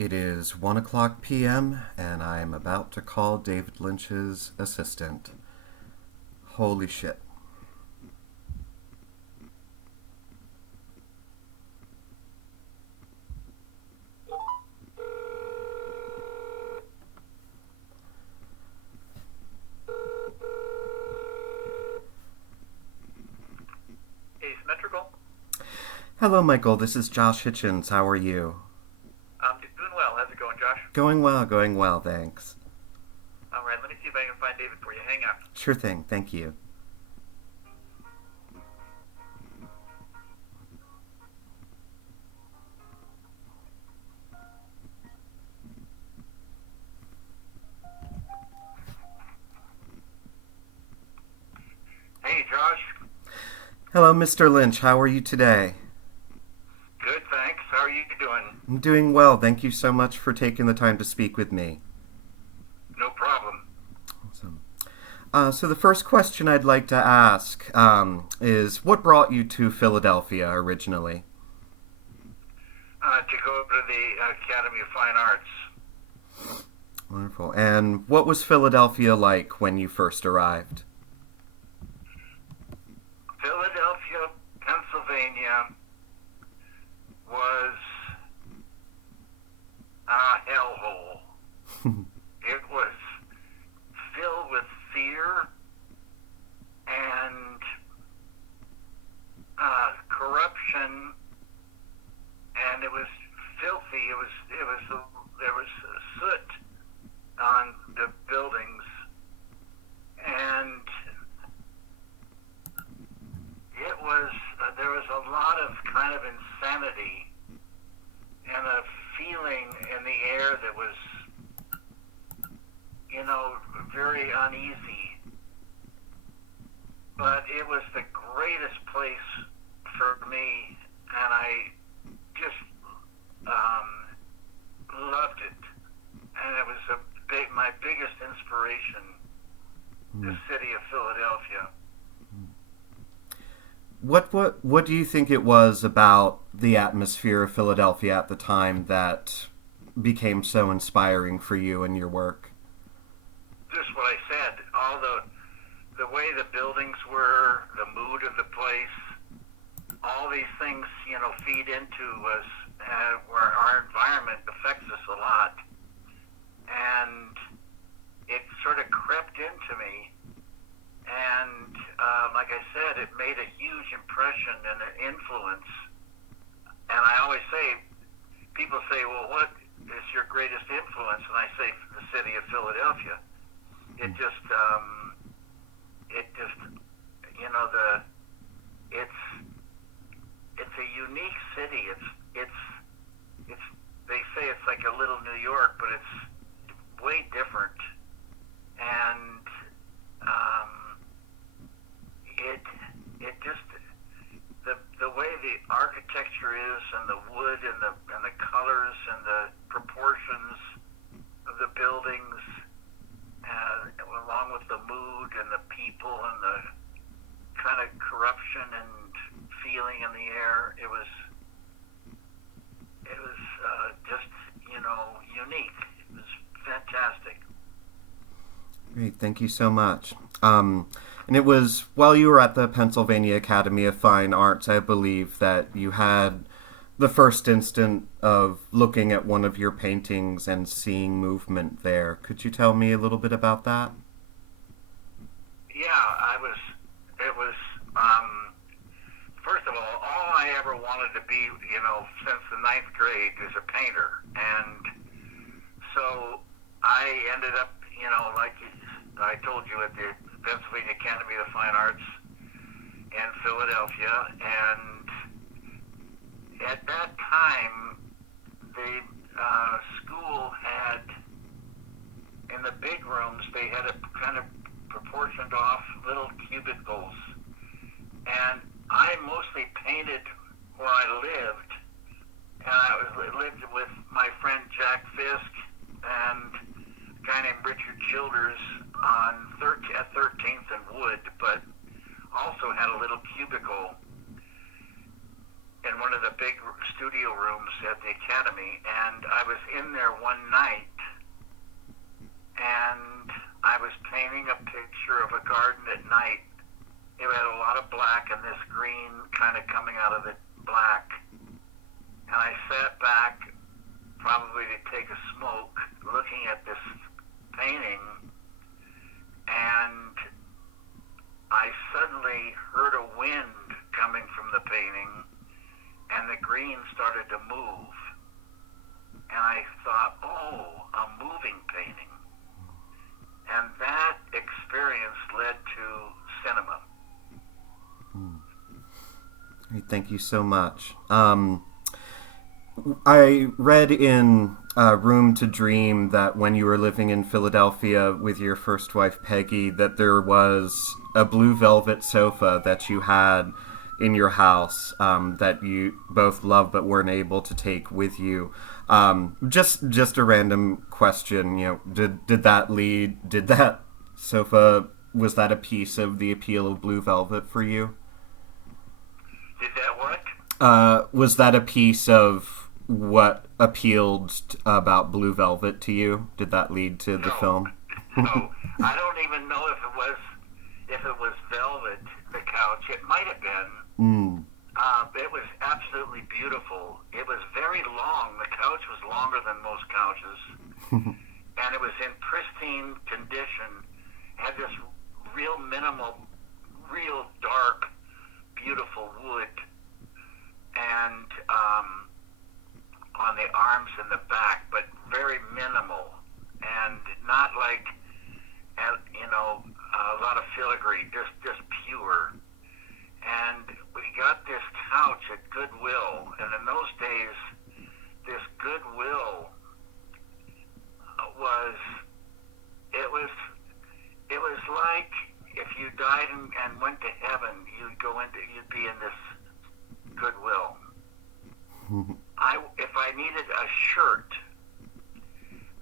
It is 1 o'clock p.m., and I am about to call David Lynch's assistant. Holy shit. Asymmetrical. Hello, Michael. This is Josh Hitchens. How are you? I'm doing well. How's it going, Josh? Going well, thanks. All right, let me see if I can find David for you. Hang on. Sure thing, thank you. Hey, Josh. Hello, Mr. Lynch. How are you today? Good, thanks. How are you doing? I'm doing well. Thank you so much for taking the time to speak with me. No problem. Awesome. So the first question I'd like to ask is, what brought you to Philadelphia originally? To go to the Academy of Fine Arts. Wonderful. And what was Philadelphia like when you first arrived? Philadelphia, Pennsylvania was a hellhole. It was filled with fear and corruption, and it was filthy. There was soot on the buildings, and there was a lot of kind of insanity and a feeling in the air that was, very uneasy. But it was the greatest place for me, and I just loved it. And it was my biggest inspiration, the city of Philadelphia. What do you think it was about the atmosphere of Philadelphia at the time that became so inspiring for you and your work? Just what I said, all the way the buildings were, the mood of the place, all these things, feed into us, where our environment affects us a lot. And it sort of crept into me. And like I said, it made a huge impression and an influence. And I always say, people say, well, what is your greatest influence? And I say, the city of Philadelphia. It just, it's a unique city. They say it's like a little New York, but it's way different. And it just, the way the architecture is, and the wood and the colors and the proportions of the buildings, along with the mood and the people and the kind of corruption and feeling in the air, it was just unique. It was fantastic. Great, thank you so much. And it was while you were at the Pennsylvania Academy of Fine Arts, I believe, that you had the first instant of looking at one of your paintings and seeing movement there. Could you tell me a little bit about that? Yeah, it was, first of all I ever wanted to be, since the ninth grade is a painter. And so I ended up, like I told you, at the Pennsylvania Academy of Fine Arts in Philadelphia. And at that time, the school had, in the big rooms, they had a kind of proportioned off little cubicles. And I mostly painted where I lived. And I lived with my friend Jack Fisk and a guy named Richard Childers at 13th and Wood, but also had a little cubicle in one of of the big studio rooms at the Academy, and I was in there one night, and I was painting a picture of a garden at night. It had a lot of black and this green kind of coming out of the black. And I sat back, probably to take a smoke, looking at this painting, and I suddenly heard a wind coming from the painting, and the green started to move. And I thought, oh, a moving painting. And that experience led to cinema. Thank you so much. I read in Room to Dream that when you were living in Philadelphia with your first wife, Peggy, that there was a blue velvet sofa that you had in your house that you both loved but weren't able to take with you. Just a random question, did that sofa, was that a piece of the appeal of blue velvet for you? Did that what? Was that a piece of what appealed about Blue Velvet to you? Did that lead to the film? No, I don't even know if it was velvet, the couch. It might have been. It was absolutely beautiful. It was very long. The couch was longer than most couches, and it was in pristine condition. It had this real minimal, real dark, beautiful wood, and on the arms and the back, but very minimal, and not like a lot of filigree, just pure. And we got this couch at Goodwill, and in those days, this Goodwill was like if you died and went to heaven, you'd be in this Goodwill. If I needed a shirt,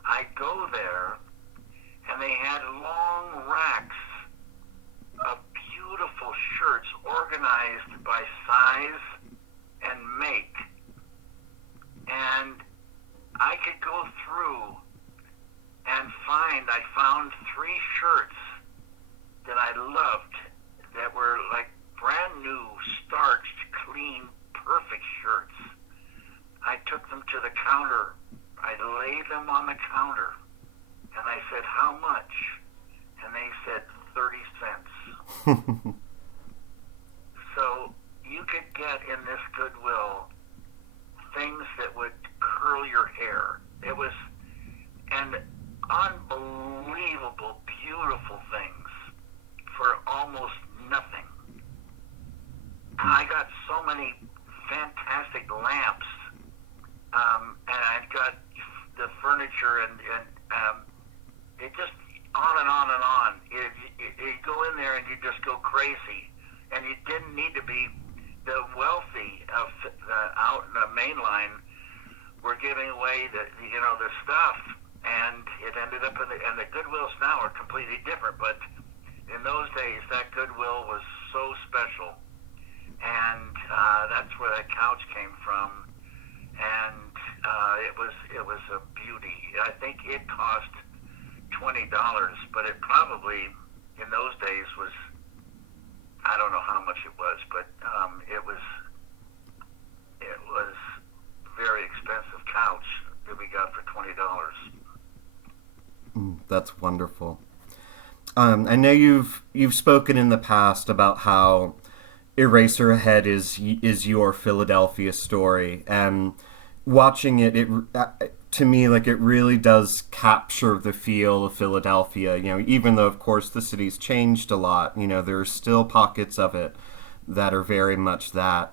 I'd go there, and they had long racks of beautiful shirts organized by size and make. And I could go through and I found 3 shirts that I loved that were like brand new, starched, clean, perfect shirts. I took them to the counter. I laid them on the counter, and I said, "How much?" And they said 30 cents. So you could get in this Goodwill things that would curl your hair. It was unbelievable, beautiful things for almost nothing. I got so many fantastic lamps, and I've got the furniture, and it just on and on and on. You go in there and you just go crazy, and you didn't need to be the wealthy out in the main line were giving away the stuff, and it ended up and the Goodwills now are completely different, but in those days that Goodwill was so special, and that's where that couch came from, and it was a beauty. I think it cost $20, but it probably in those days was, I don't know how much it was, but it was very expensive couch that we got for $20. That's wonderful. I know you've spoken in the past about how Eraserhead is your Philadelphia story, and watching it to me, like, it really does capture the feel of Philadelphia. Even though of course the city's changed a lot, there are still pockets of it that are very much that.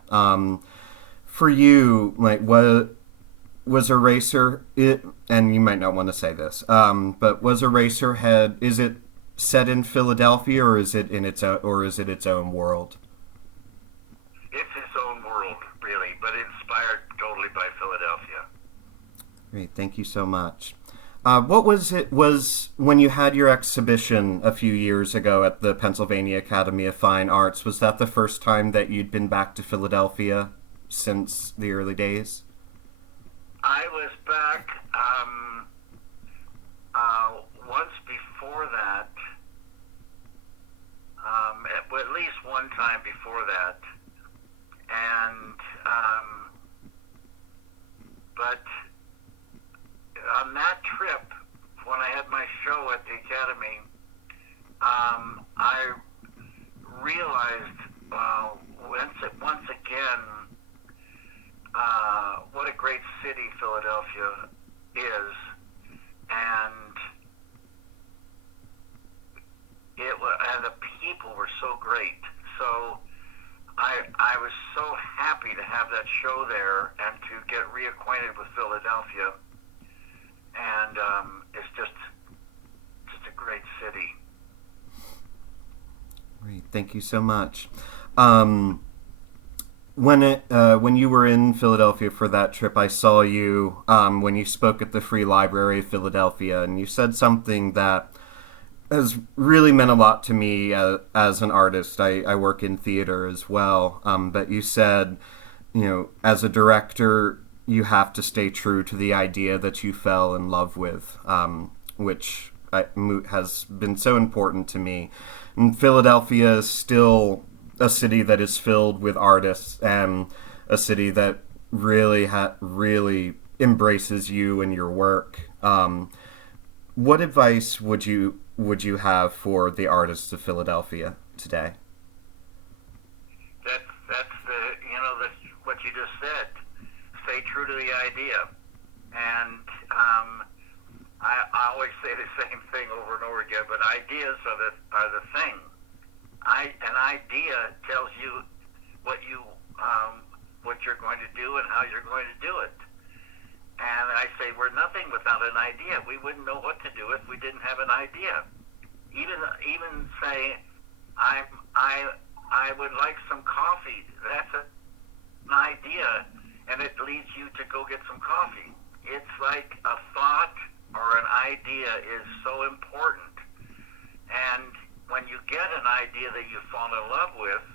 For you, like, was Eraser it? And you might not want to say this, but was Eraserhead? Is it set in Philadelphia, or is it its own world? It's its own world, really, but inspired totally by Philadelphia. Great, thank you so much. What was when you had your exhibition a few years ago at the Pennsylvania Academy of Fine Arts? Was that the first time that you'd been back to Philadelphia? since the early days? I was back once before that, at least one time before that, and but on that trip, when I had my show at the Academy, I realized once again what a great city Philadelphia is, and and the people were so great. So I was so happy to have that show there and to get reacquainted with Philadelphia, and it's just a great city. Great, thank you so much. When you were in Philadelphia for that trip, I saw you when you spoke at the Free Library of Philadelphia, and you said something that has really meant a lot to me as an artist. I work in theater as well, but you said, as a director, you have to stay true to the idea that you fell in love with, which has been so important to me. And Philadelphia is still a city that is filled with artists, and a city that really embraces you and your work. What advice would you have for the artists of Philadelphia today? That's what you just said. Stay true to the idea, and I always say the same thing over and over again. But ideas are the thing. An idea tells you what you're going to do and how you're going to do it. And I say we're nothing without an idea. We wouldn't know what to do if we didn't have an idea. Even say I would like some coffee. That's an idea, and it leads you to go get some coffee. It's like a thought or an idea is so important. And when you get an idea that you fall in love with,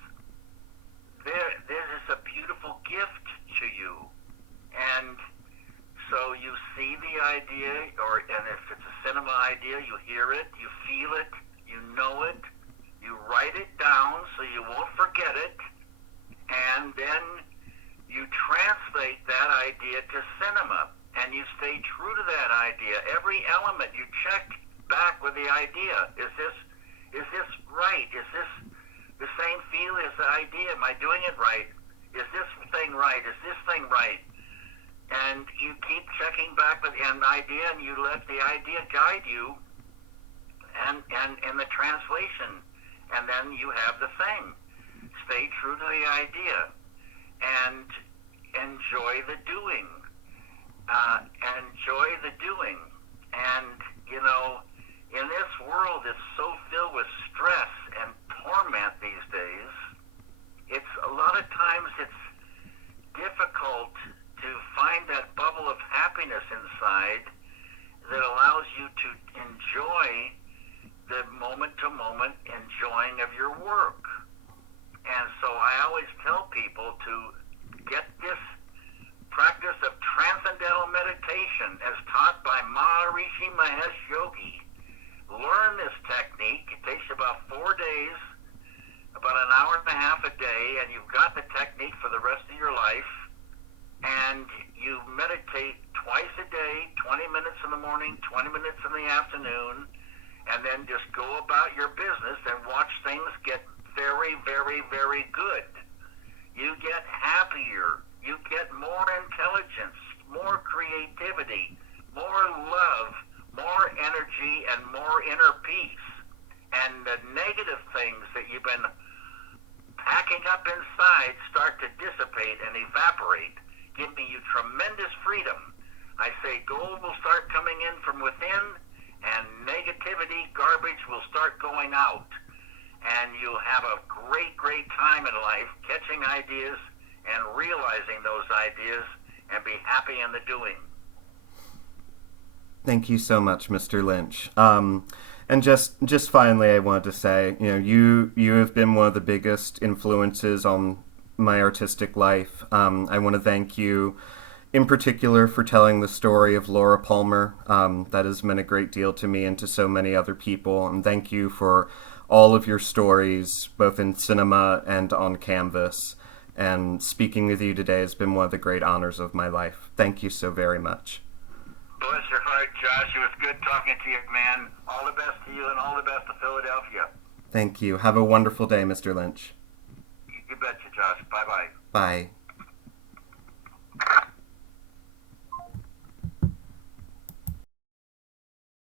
there is a beautiful gift to you. And so you see the idea, and if it's a cinema idea, you hear it, you feel it, you know it, you write it down so you won't forget it, and then you translate that idea to cinema, and you stay true to that idea. Every element you check back with the idea. Is this right? Is this the same feel as the idea? Am I doing it right? Is this thing right? Is this thing right? And you keep checking back with an idea, and you let the idea guide you, and the translation, and then you have the thing. Stay true to the idea, and enjoy the doing. Enjoy the doing, and in this world that's so filled with stress and torment these days, it's a lot of times it's difficult to find that bubble of happiness inside that allows you to enjoy the moment-to-moment enjoying of your work. And so I always tell people to get this practice of transcendental meditation as taught by Maharishi Mahesh Yogi. Learn this technique. It takes about 4 days, about an hour and a half a day, and you've got the technique for the rest of your life. And you meditate twice a day, 20 minutes in the morning, 20 minutes in the afternoon, and then just go about your business and watch things get very, very, very good. You get happier. You get more intelligence, more creativity, more love, more energy, and more inner peace. And the negative things that you've been packing up inside start to dissipate and evaporate, giving you tremendous freedom. I say gold will start coming in from within, and negativity, garbage will start going out. And you'll have a great, great time in life catching ideas and realizing those ideas, and be happy in the doing. Thank you so much, Mr. Lynch. And just finally, I wanted to say, you have been one of the biggest influences on my artistic life. I want to thank you in particular for telling the story of Laura Palmer. That has meant a great deal to me and to so many other people. And thank you for all of your stories, both in cinema and on canvas. And speaking with you today has been one of the great honors of my life. Thank you so very much. Bless your heart, Josh. It was good talking to you, man. All the best to you and all the best to Philadelphia. Thank you. Have a wonderful day, Mr. Lynch. You betcha, Josh. Bye-bye. Bye.